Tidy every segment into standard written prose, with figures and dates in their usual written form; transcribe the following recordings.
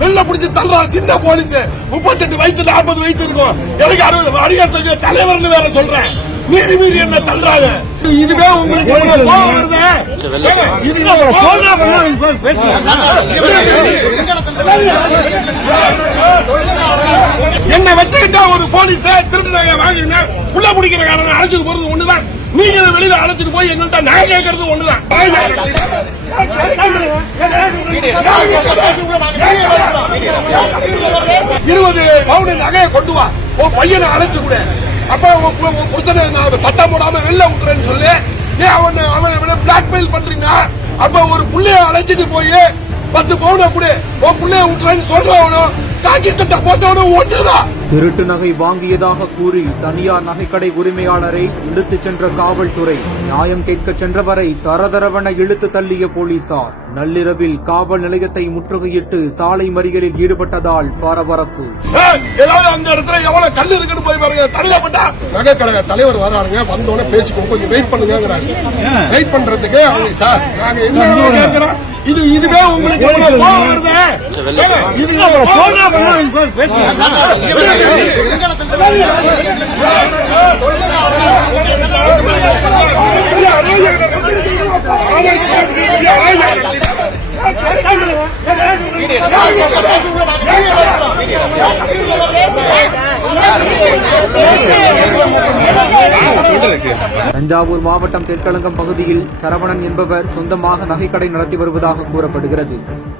வெள்ள பிடிச்சி தள்ளுறா சின்ன போலீஸ் 38 வயசு 40 வயசு இருக்கும். எனக்கு 60 அடியார் சங்க தலைவர்னு வேற சொல்றேன். மீறி மீறி என்ன தள்ளுறாங்க. இதுவே உங்களுக்கு கோபம் வருது. என்ன வச்சுக்கிட்டா ஒரு போலீஸ திருட்டு நகை வாங்கிருங்க புள்ள பிடிக்கிற காரணம் அழைச்சிட்டு போறது ஒண்ணுதான். நீங்க வெளியில அழைச்சிட்டு போய் எங்கள்கிட்ட நகை கேட்கறது ஒண்ணுதான். 20 பவுன் நகையை கொண்டு வா உன் பையனை அழைச்சு கூட. அப்ப பிரச்சனை சட்டம் போடாம வெளில விட்டுறேன்னு சொல்லி ஏன் அவனை பிளாக்மெயில் பண்றீங்க. அப்ப ஒரு புள்ளைய அழைச்சிட்டு போய் 10 பவுனை கூட உன் புள்ளைய விட்டுறேன்னு சொல்றவனும் காக்கி சட்டை போட்டவனும் ஒன்றுதான். திருட்டு நகை வாங்கியதாக கூறி தனியார் நகைக்கடை உரிமையாளரை இழுத்துச் சென்ற காவல்துறை. நியாயம் கேட்க சென்றவரை தரதரவென இழுத்து தள்ளிய போலீசார். நள்ளிரவில் காவல் நிலையத்தை முற்றுகையிட்டு சாலை மறியலில் ஈடுபட்டதால் பரபரப்பு. ஏதாவது அந்த இடத்துல எவ்வளவு கல் இருக்குன்னு போய் பாருங்க. தள்ளப்பட்டா நகைக்கடை தலைவர் வராருங்க, வந்தோடனே பேசிக்கோ, கொஞ்சம் வெயிட் பண்ணுங்க. வெயிட் பண்றதுக்கு அவங்க சார் நாங்க என்ன கேட்கிறோம். இதுவே உங்களுக்கு கோபம் வருது. தஞ்சாவூர் மாவட்டம் தெற்களங்கம் பகுதியில் சரவணன் என்பவர் சொந்தமாக நகைக்கடை நடத்தி வருவதாக கூறப்படுகிறது.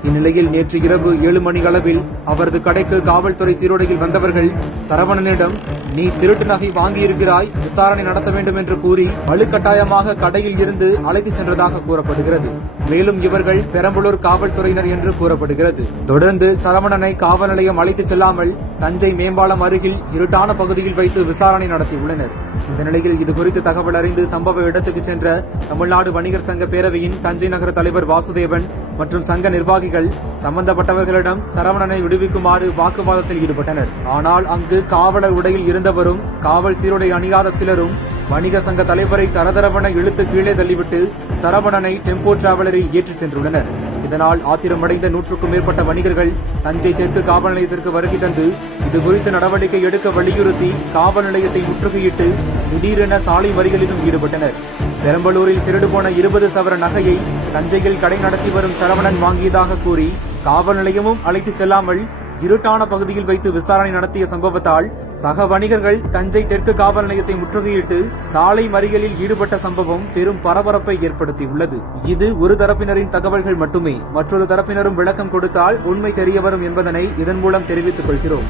இந்நிலையில் நேற்று இரவு 7 மணி அளவில் அவரது கடைக்கு காவல்துறை சீருடையில் வந்தவர்கள் சரவணனிடம் நீ திருட்டு நகை வாங்கியிருக்கிறாய், விசாரணை நடத்த வேண்டும் என்று கூறி வலுக்கட்டாயமாக கடையில் இருந்து அழைத்துச் சென்றதாக கூறப்படுகிறது. மேலும் இவர்கள் பெரம்பலூர் காவல்துறையினர் என்று கூறப்படுகிறது. தொடர்ந்து சரவணனை காவல் நிலையம் அழைத்துச் செல்லாமல் தஞ்சை மேம்பாலம் அருகில் இருட்டான பகுதியில் வைத்து விசாரணை நடத்தியுள்ளனர். இந்த நிலையில் இதுகுறித்து தகவல் அறிந்து சம்பவ இடத்துக்கு சென்ற தமிழ்நாடு வணிகர் சங்க பேரவையின் தஞ்சை நகர தலைவர் வாசுதேவன் மற்றும் சங்க நிர்வாகிகள் சம்பந்தப்பட்டவர்களிடம் சரவணனை விடுவிக்குமாறு வாக்குவாதத்தில் ஈடுபட்டனர். ஆனால் அங்கு காவலர் உடையில் இருந்தவரும் காவல் சீருடை அணியாத சிலரும் வணிக சங்க தலைவரை தரதரவென இழுத்து கீழே தள்ளிவிட்டு சரவணனை டெம்போ டிராவலரில் ஏற்றிச் சென்றுள்ளனர். இதனால் ஆத்திரமடைந்த 100க்கும் மேற்பட்ட வணிகர்கள் தஞ்சை தெற்கு காவல் நிலையத்திற்கு வருகை தந்து இதுகுறித்து நடவடிக்கை எடுக்க வலியுறுத்தி காவல் நிலையத்தை முற்றுகையிட்டு திடீரென சாலை மறியலிலும் ஈடுபட்டனர். பெரம்பலூரில் திருடு போன 20 சவர நகையை தஞ்சையில் கடை நடத்தி வரும் சரவணன் வாங்கியதாக கூறி காவல் நிலையமும் அழைத்துச் செல்லாமல் இருட்டான பகுதியில் வைத்து விசாரணை நடத்திய சம்பவத்தால் சக வணிகர்கள் தஞ்சை தெற்கு காவல் நிலையத்தை முற்றுகையிட்டு சாலை மறியலில் ஈடுபட்ட சம்பவம் பெரும் பரபரப்பை ஏற்படுத்தியுள்ளது. இது ஒரு தரப்பினரின் தகவல்கள் மட்டுமே. மற்றொரு தரப்பினரும் விளக்கம் கொடுத்தால் உண்மை தெரியவரும் என்பதனை இதன் மூலம் தெரிவித்துக் கொள்கிறோம்.